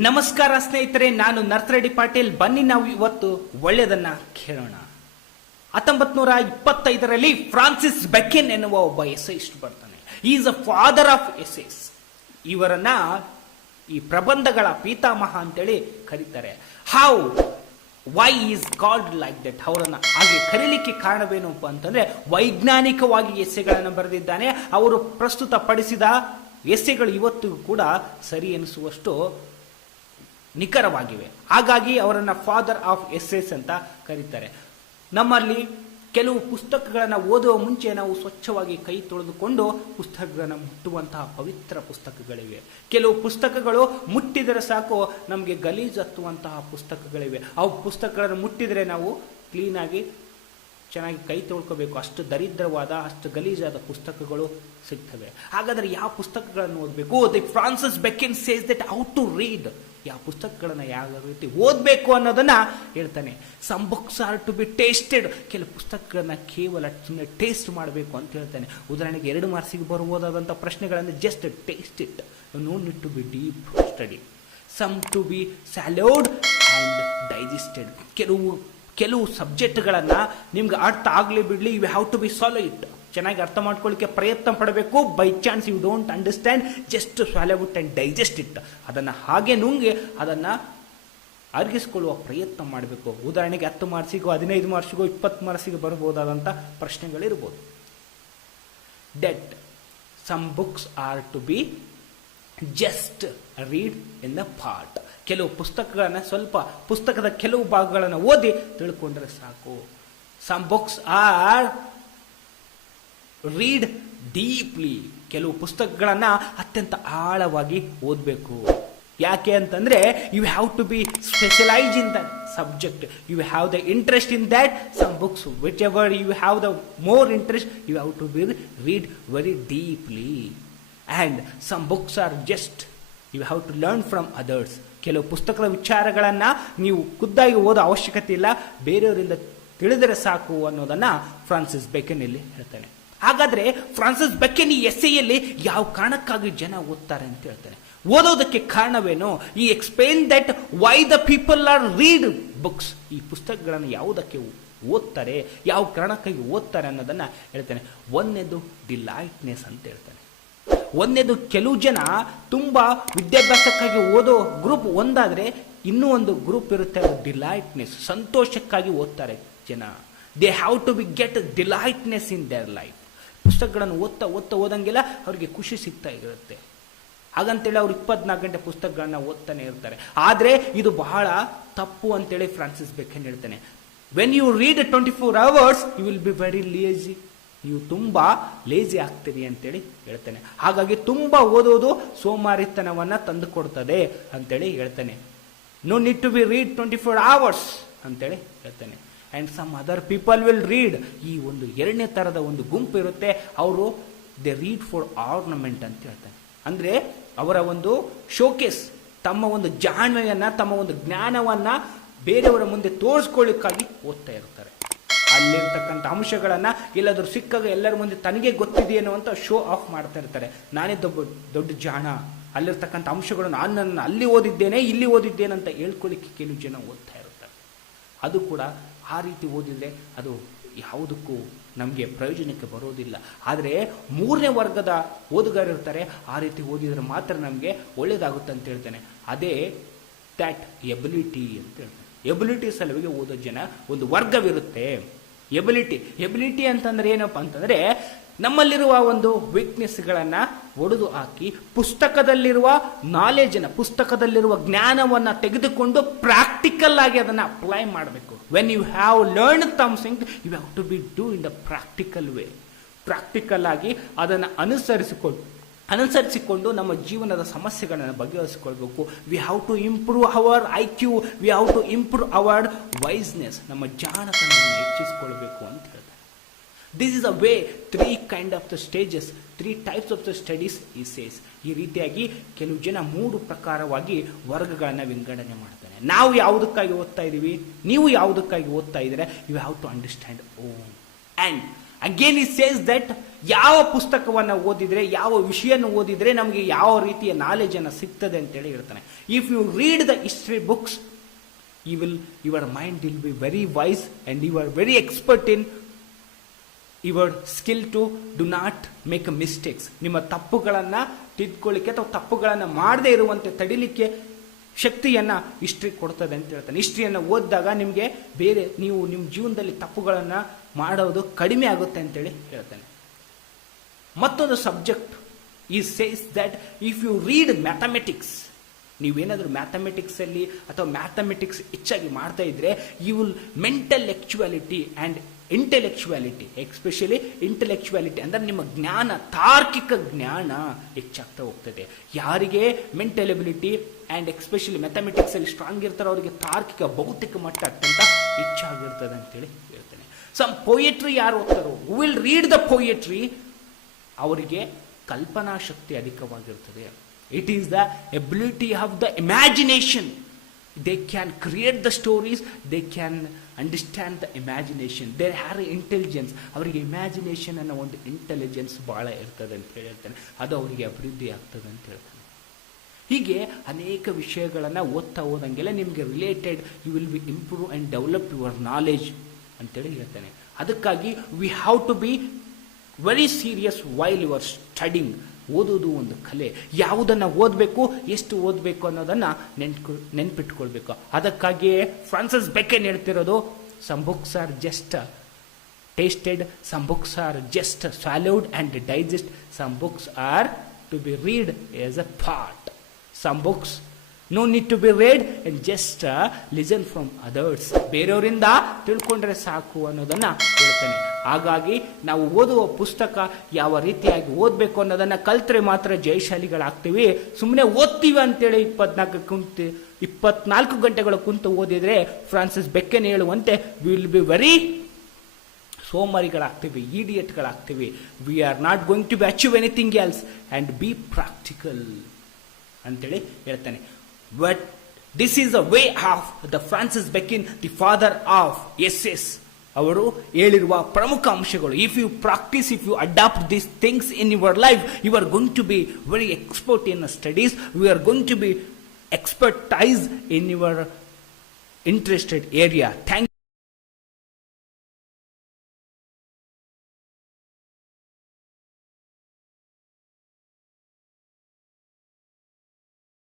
ನಮಸ್ಕಾರ ಸ್ನೇಹಿತರೆ, ನಾನು ನರ್ಸರೆಡ್ಡಿ ಪಾಟೀಲ್. ಬನ್ನಿ ನಾವು ಇವತ್ತು ಒಳ್ಳೆಯದನ್ನ ಕೇಳೋಣ. ಹತ್ತೊಂಬತ್ ನೂರ ಇಪ್ಪತ್ತೈದರಲ್ಲಿ ಫ್ರಾನ್ಸಿಸ್ ಬೆಕೆನ್ ಎನ್ನುವ ಒಬ್ಬ ಎಸೈಸ್ಟ್ ಬರ್ತಾನೆ. Is a father of essays ಇವರನ್ನ ಈ ಪ್ರಬಂಧಗಳ ಪೀತಾಮಹ ಅಂತೇಳಿ ಕರೀತಾರೆ. How why is God like that ಅವರನ್ನ ಹಾಗೆ ಕರೀಲಿಕ್ಕೆ ಕಾರಣವೇನಪ್ಪ ಅಂತಂದ್ರೆ, ವೈಜ್ಞಾನಿಕವಾಗಿ ಎಸೆಗಳನ್ನು ಬರೆದಿದ್ದಾನೆ. ಅವರು ಪ್ರಸ್ತುತ ಪಡಿಸಿದ ಎಸ್ಸೆಗಳು ಇವತ್ತಿಗೂ ಕೂಡ ಸರಿ ಎನಿಸುವಷ್ಟು ನಿಖರವಾಗಿವೆ. ಹಾಗಾಗಿ ಅವರನ್ನು ಫಾದರ್ ಆಫ್ ಎಸ್ಸೆಸ್ ಅಂತ ಕರೀತಾರೆ. ನಮ್ಮಲ್ಲಿ ಕೆಲವು ಪುಸ್ತಕಗಳನ್ನು ಓದುವ ಮುಂಚೆ ನಾವು ಸ್ವಚ್ಛವಾಗಿ ಕೈ ತೊಳೆದುಕೊಂಡು ಪುಸ್ತಕಗಳನ್ನು ಮುಟ್ಟುವಂತಹ ಪವಿತ್ರ ಪುಸ್ತಕಗಳಿವೆ. ಕೆಲವು ಪುಸ್ತಕಗಳು ಮುಟ್ಟಿದರೆ ಸಾಕು, ನಮಗೆ ಗಲೀಜು ಹತ್ತುವಂತಹ ಪುಸ್ತಕಗಳಿವೆ. ಅವು ಪುಸ್ತಕಗಳನ್ನು ಮುಟ್ಟಿದರೆ ನಾವು ಕ್ಲೀನಾಗಿ ಚೆನ್ನಾಗಿ ಕೈ ತೊಳ್ಕೋಬೇಕು. ಅಷ್ಟು ದರಿದ್ರವಾದ, ಅಷ್ಟು ಗಲೀಜಾದ ಪುಸ್ತಕಗಳು ಸಿಗ್ತವೆ. ಹಾಗಾದರೆ ಯಾವ ಪುಸ್ತಕಗಳನ್ನು ಓದಬೇಕು? The Francis Bacon says that how to read ಯಾವ ಪುಸ್ತಕಗಳನ್ನು ಯಾವ ರೀತಿ ಓದಬೇಕು ಅನ್ನೋದನ್ನು ಹೇಳ್ತಾನೆ. Some books are to be tasted ಕೆಲವು ಪುಸ್ತಕಗಳನ್ನು ಕೇವಲ ಸುಮ್ಮನೆ ಟೇಸ್ಟ್ ಮಾಡಬೇಕು ಅಂತ ಹೇಳ್ತಾನೆ. ಉದಾಹರಣೆಗೆ ಎರಡು ಮಾರ್ಸಿಗೆ ಬರ್ಬೋದಾದಂಥ ಪ್ರಶ್ನೆಗಳನ್ನು just taste it no need to be deep study some to be swallowed and digested ಕೆಲವು ಕೆಲವು ಸಬ್ಜೆಕ್ಟ್ಗಳನ್ನು ನಿಮ್ಗೆ ಅರ್ಥ ಆಗಲಿ ಬಿಡಲಿ you have to be swallow it ಚೆನ್ನಾಗಿ ಅರ್ಥ ಮಾಡ್ಕೊಳ್ಳಿಕ್ಕೆ ಪ್ರಯತ್ನ ಪಡಬೇಕು. By chance you don't understand just swallow and and digest it ಅದನ್ನು ಹಾಗೆ ನುಂಗಿ ಅದನ್ನು ಅರ್ಗಿಸ್ಕೊಳ್ಳುವ ಪ್ರಯತ್ನ ಮಾಡಬೇಕು. ಉದಾಹರಣೆಗೆ ಹತ್ತು ಮಾರ್ಸಿಗೋ ಹದಿನೈದು ಮಾರ್ಸಿಗೋ ಇಪ್ಪತ್ತು ಮಾರ್ಕ್ಸಿಗೆ ಬರ್ಬೋದಾದಂಥ ಪ್ರಶ್ನೆಗಳಿರ್ಬೋದು. That some books are to be just read in the part ಕೆಲವು ಪುಸ್ತಕಗಳನ್ನು ಸ್ವಲ್ಪ, ಪುಸ್ತಕದ ಕೆಲವು ಭಾಗಗಳನ್ನು ಓದಿ ತಿಳ್ಕೊಂಡ್ರೆ ಸಾಕು. Some books are read deeply ಕೆಲವು ಪುಸ್ತಕಗಳನ್ನ ಅತ್ಯಂತ ಆಳವಾಗಿ ಓದಬೇಕು. ಯಾಕೆ ಅಂತಂದ್ರೆ you have to be specialise in that subject you have the interest in that some books whichever you have the more interest you have to be read very deeply and some books are just you have to learn from others ಕೆಲವು ಪುಸ್ತಕದ ವಿಚಾರಗಳನ್ನು ನೀವು ಖುದ್ದಾಗಿ ಓದೋ ಅವಶ್ಯಕತೆ ಇಲ್ಲ. ಬೇರೆಯವರಿಂದ ತಿಳಿದರೆ ಸಾಕು ಅನ್ನೋದನ್ನು ಫ್ರಾನ್ಸಿಸ್ ಬೇಕನ್ ಇಲ್ಲಿ ಹೇಳ್ತಾನೆ. ಹಾಗಾದ್ರೆ ಫ್ರಾನ್ಸಿಸ್ ಬೆಕ್ಕೆನಿ ಎಸ್ಸೆಯಲ್ಲಿ ಯಾವ ಕಾರಣಕ್ಕಾಗಿ ಜನ ಓದ್ತಾರೆ ಅಂತ ಹೇಳ್ತಾರೆ. ಓದೋದಕ್ಕೆ ಕಾರಣವೇನು? He explain that why the people are read books ಈ ಪುಸ್ತಕಗಳನ್ನು ಯಾವುದಕ್ಕೆ ಓದ್ತಾರೆ? ಯಾವ ಕಾರಣಕ್ಕಾಗಿ ಓದ್ತಾರೆ ಅನ್ನೋದನ್ನ ಹೇಳ್ತಾನೆ. ಒಂದನೇದು ಡಿಲೈಟ್ನೆಸ್ ಅಂತ ಹೇಳ್ತಾನೆ. ಒಂದನೇದು ಕೆಲವು ಜನ ತುಂಬಾ ವಿದ್ಯಾಭ್ಯಾಸಕ್ಕಾಗಿ ಓದೋ ಗ್ರೂಪ್ ಒಂದಾದರೆ ಇನ್ನೂ ಒಂದು ಗ್ರೂಪ್ ಇರುತ್ತೆ ಡಿಲೈಟ್ನೆಸ್ ಸಂತೋಷಕ್ಕಾಗಿ ಓದ್ತಾರೆ ಜನ. They have to be get delightness in their life ಪುಸ್ತಕಗಳನ್ನು ಓದ್ತಾ ಓದ್ತಾ ಓದಂಗೆಲ್ಲ ಅವರಿಗೆ ಖುಷಿ ಸಿಗ್ತಾ ಇರುತ್ತೆ. ಹಾಗಂತೇಳಿ ಅವ್ರು ಇಪ್ಪತ್ನಾಲ್ಕು ಗಂಟೆ ಪುಸ್ತಕಗಳನ್ನ ಓದ್ತಾನೆ ಇರ್ತಾರೆ. ಆದರೆ ಇದು ಬಹಳ ತಪ್ಪು ಅಂತೇಳಿ ಫ್ರಾನ್ಸಿಸ್ ಬೆಕೆನ್ ಹೇಳ್ತಾನೆ. When you read twenty four hours you will be very lazy ನೀವು ತುಂಬ ಲೇಜಿ ಆಗ್ತೀರಿ ಅಂತೇಳಿ ಹೇಳ್ತಾನೆ. ಹಾಗಾಗಿ ತುಂಬ ಓದೋದು ಸೋಮಾರಿತನವನ್ನು ತಂದು ಕೊಡ್ತದೆ ಅಂತೇಳಿ ಹೇಳ್ತಾನೆ. No need to be read twenty four hours ಅಂತೇಳಿ ಹೇಳ್ತಾನೆ. And some other people will read ಈ ಒಂದು ಎರಡನೇ ಥರದ ಒಂದು ಗುಂಪು ಇರುತ್ತೆ. ಅವರು ದೆ ರೀಡ್ ಫಾರ್ ಆರ್ನಮೆಂಟ್ ಅಂತ ಹೇಳ್ತಾರೆ. ಅಂದರೆ ಅವರ ಒಂದು ಶೋಕೇಸ್ ತಮ್ಮ ಒಂದು ಜಾಣ್ಮೆಯನ್ನು, ತಮ್ಮ ಒಂದು ಜ್ಞಾನವನ್ನು ಬೇರೆಯವರ ಮುಂದೆ ತೋರಿಸ್ಕೊಳ್ಳಿಕ್ಕಾಗಿ ಓದ್ತಾ ಇರ್ತಾರೆ. ಅಲ್ಲಿರ್ತಕ್ಕಂಥ ಅಂಶಗಳನ್ನು ಎಲ್ಲಾದರೂ ಸಿಕ್ಕಾಗ ಎಲ್ಲರ ಮುಂದೆ ತನಗೆ ಗೊತ್ತಿದೆಯೇನೋ ಅಂತ ಶೋ ಆಫ್ ಮಾಡ್ತಾ ಇರ್ತಾರೆ. ನಾನೇ ದೊಡ್ಡ ದೊಡ್ಡ ಜಾಣ. ಅಲ್ಲಿರ್ತಕ್ಕಂಥ ಅಂಶಗಳು ನಾನು ನನ್ನ ಅಲ್ಲಿ ಓದಿದ್ದೇನೆ, ಇಲ್ಲಿ ಓದಿದ್ದೇನೆ ಅಂತ ಹೇಳ್ಕೊಳ್ಳಿಕ್ಕೆ ಕೆಲವು ಜನ ಓದ್ತಾ ಇರ್ತಾರೆ. ಅದು ಕೂಡ ಆ ರೀತಿ ಓದಿದರೆ ಅದು ಯಾವುದಕ್ಕೂ ನಮಗೆ ಪ್ರಯೋಜನಕ್ಕೆ ಬರೋದಿಲ್ಲ. ಆದರೆ ಮೂರನೇ ವರ್ಗದ ಓದುಗಾರ ಇರ್ತಾರೆ, ಆ ರೀತಿ ಓದಿದರೆ ಮಾತ್ರ ನಮಗೆ ಒಳ್ಳೆಯದಾಗುತ್ತೆ ಅಂತ ಹೇಳ್ತೇನೆ. ಅದೇ ದ್ಯಾಟ್ ಎಬಿಲಿಟಿ ಅಂತ ಹೇಳ್ತಾರೆ ಎಬಿಲಿಟಿ ಸಲುವಾಗಿ ಓದೋ ಜನ ಒಂದು ವರ್ಗವಿರುತ್ತೆ. ಎಬಿಲಿಟಿ ಎಬಿಲಿಟಿ ಅಂತಂದ್ರೆ ಏನಪ್ಪ ಅಂತಂದ್ರೆ ನಮ್ಮಲ್ಲಿರುವ ಒಂದು ವೀಕ್ನೆಸ್ಗಳನ್ನ ಒಡೆದು ಹಾಕಿ ಪುಸ್ತಕದಲ್ಲಿರುವ ನಾಲೆಜನ್ನ ಪುಸ್ತಕದಲ್ಲಿರುವ ಜ್ಞಾನವನ್ನ ತೆಗೆದುಕೊಂಡು ಪ್ರಾಕ್ಟಿಕಲ್ ಆಗಿ ಅದನ್ನ ಅಪ್ಲೈ ಮಾಡಬೇಕು. When you have learn something you have to be do in the practical way practical ಆಗಿ ಅದನ್ನು ಅನುಸರಿಸಿಕೊಂಡು ಅನುಸರಿಸಿಕೊಂಡು ನಮ್ಮ ಜೀವನದ ಸಮಸ್ಯೆಗಳನ್ನು ಬಗೆಹರಿಸಿಕೊಳ್ಬೇಕು. We have to improve our I Q we have to improve our wiseness ನಮ್ಮ ಜಾಣತನವನ್ನು ಹೆಚ್ಚಿಸಿಕೊಳ್ಬೇಕು ಅಂತ ಹೇಳ್ತಾರೆ this is a way three kind of the stages three types of the studies he says ಈ ರೀತಿಯಾಗಿ ಕೆಲವು ಜನ ಮೂರು ಪ್ರಕಾರವಾಗಿ ವರ್ಗಗಳನ್ನು ವಿಂಗಡಣೆ ಮಾಡ್ತಾರೆ. ನಾವು ಯಾವುದಕ್ಕಾಗಿ ಓದ್ತಾ ಇದ್ದೀವಿ ನೀವು ಯಾವುದಕ್ಕಾಗಿ ಓದ್ತಾ ಇದ್ದೀರಾ? You have to understand own and again he says that ಯಾವ ಪುಸ್ತಕವನ್ನು ಓದಿದರೆ, ಯಾವ ವಿಷಯನ ಓದಿದರೆ ನಮಗೆ ಯಾವ ರೀತಿಯ ನಾಲೆಜನ್ನು ಸಿಗ್ತದೆ ಅಂತೇಳಿ ಹೇಳ್ತಾನೆ. If you read the history books you will, your mind will be very wise and you are very expert in your skill to do not make mistakes ನಿಮ್ಮ ತಪ್ಪುಗಳನ್ನು ತಿದ್ಕೊಳ್ಳಿಕ್ಕೆ ಅಥವಾ ತಪ್ಪುಗಳನ್ನು ಮಾಡದೇ ಇರುವಂತೆ ತಡಿಲಿಕ್ಕೆ ಶಕ್ತಿಯನ್ನು ಹಿಸ್ಟ್ರಿ ಕೊಡ್ತದೆ ಅಂತ ಹೇಳ್ತಾನೆ. ಹಿಸ್ಟ್ರಿಯನ್ನು ಓದಿದಾಗ ನಿಮಗೆ ಬೇರೆ ನೀವು ನಿಮ್ಮ ಜೀವನದಲ್ಲಿ ತಪ್ಪುಗಳನ್ನು ಮಾಡೋದು ಕಡಿಮೆ ಆಗುತ್ತೆ ಅಂತೇಳಿ ಹೇಳ್ತಾನೆ. ಮತ್ತೊಂದು subject he says that if you read mathematics ನೀವೇನಾದರೂ ಮ್ಯಾಥಮೆಟಿಕ್ಸಲ್ಲಿ ಅಥವಾ ಮ್ಯಾಥಮೆಟಿಕ್ಸ್ ಹೆಚ್ಚಾಗಿ ಮಾಡ್ತಾ ಇದ್ದರೆ you will mental actuality and intellectuality especially intellectuality ಅಂದರೆ ನಿಮ್ಮ ಜ್ಞಾನ, ತಾರ್ಕಿಕ ಜ್ಞಾನ ಹೆಚ್ಚಾಗ್ತಾ ಹೋಗ್ತದೆ. ಯಾರಿಗೆ ಮೆಂಟಲ್ ಎಬಿಲಿಟಿ ಆ್ಯಂಡ್ ಎಕ್ಸ್ಪೆಷಲಿ ಮ್ಯಾಥಮೆಟಿಕ್ಸಲ್ಲಿ ಸ್ಟ್ರಾಂಗ್ ಇರ್ತಾರೋ ಅವರಿಗೆ ತಾರ್ಕಿಕ, ಭೌತಿಕ ಮಟ್ಟ ಅತ್ಯಂತ ಹೆಚ್ಚಾಗಿರ್ತದೆ ಅಂತೇಳಿ ಹೇಳ್ತೇನೆ. ಸಮ್ ಪೊಯೆಟ್ರಿ ಯಾರು ಓದ್ತಾರೋ ವಿಲ್ ರೀಡ್ ದ ಪೊಯೆಟ್ರಿ ಅವರಿಗೆ ಕಲ್ಪನಾ ಶಕ್ತಿ ಅಧಿಕವಾಗಿರ್ತದೆ. It is the ability of the imagination they can create the stories they can understand the imagination they have intelligence ಅವರಿಗೆ ಇಮ್ಯಾಜಿನೇಷನ್ ಅನ್ನೋ ಒಂದು ಇಂಟೆಲಿಜೆನ್ಸ್ ಭಾಳ ಇರ್ತದೆ ಅಂತ ಹೇಳ್ತಾನೆ. ಅದು ಅವರಿಗೆ ಅಭಿವೃದ್ಧಿ ಆಗ್ತದೆ ಅಂತ ಹೇಳ್ತಾನೆ. ಹೀಗೆ ಅನೇಕ ವಿಷಯಗಳನ್ನು ಓದ್ತಾ ಹೋದಂಗೆಲ್ಲ ನಿಮಗೆ related you will be improve and develop your knowledge ಅಂತೇಳಿ ಹೇಳ್ತಾನೆ. ಅದಕ್ಕಾಗಿ we have to be very serious while your studying ಓದೋದು ಒಂದು ಕಲೆ. ಯಾವುದನ್ನು ಓದಬೇಕು, ಎಷ್ಟು ಓದಬೇಕು ಅನ್ನೋದನ್ನು ನೆನ್ಪು ನೆನ್ಪಿಟ್ಕೊಳ್ಬೇಕು. ಅದಕ್ಕಾಗಿಯೇ ಫ್ರಾನ್ಸಸ್ ಬೆಕ್ಕೆ ಹೇಳ್ತಿರೋದು some books are just tasted some books are just swallowed and digest some books are to be read as a thought some books no need to be read and just listen from others. ಬೇರೆಯವರಿಂದ ತಿಳ್ಕೊಂಡ್ರೆ ಸಾಕು ಅನ್ನೋದನ್ನು ಹೇಳ್ತೇನೆ. ಹಾಗಾಗಿ ನಾವು ಓದುವ ಪುಸ್ತಕ ಯಾವ ರೀತಿಯಾಗಿ ಓದಬೇಕು ಅನ್ನೋದನ್ನು ಕಲ್ತ್ರೆ ಮಾತ್ರ ಜಯಶಾಲಿಗಳಾಗ್ತೀವಿ. ಸುಮ್ಮನೆ ಓದ್ತೀವಿ ಅಂತೇಳಿ ಇಪ್ಪತ್ನಾಲ್ಕು ಕುಂತು, ಇಪ್ಪತ್ನಾಲ್ಕು ಗಂಟೆಗಳ ಕುಂತು ಓದಿದರೆ ಫ್ರಾನ್ಸಿಸ್ ಬೆಕ್ಕೆನ್ ಹೇಳುವಂತೆ ವಿಲ್ ಬಿ ವೆರಿ ಸೋಮಾರಿಗಳಾಗ್ತೀವಿ ಈಡಿಯಟ್ಗಳಾಗ್ತೀವಿ we are not going to be achieve anything else and be practical ಅಂತೇಳಿ ಹೇಳ್ತಾನೆ. But this is a way of the Francis Bacon the father of essays ಅವರು ಹೇಳಿರುವ ಪ್ರಮುಖ ಅಂಶಗಳು if you practice if you adapt this things in your life you are going to be very expert in studies you are going to be expertise in your interested area Thank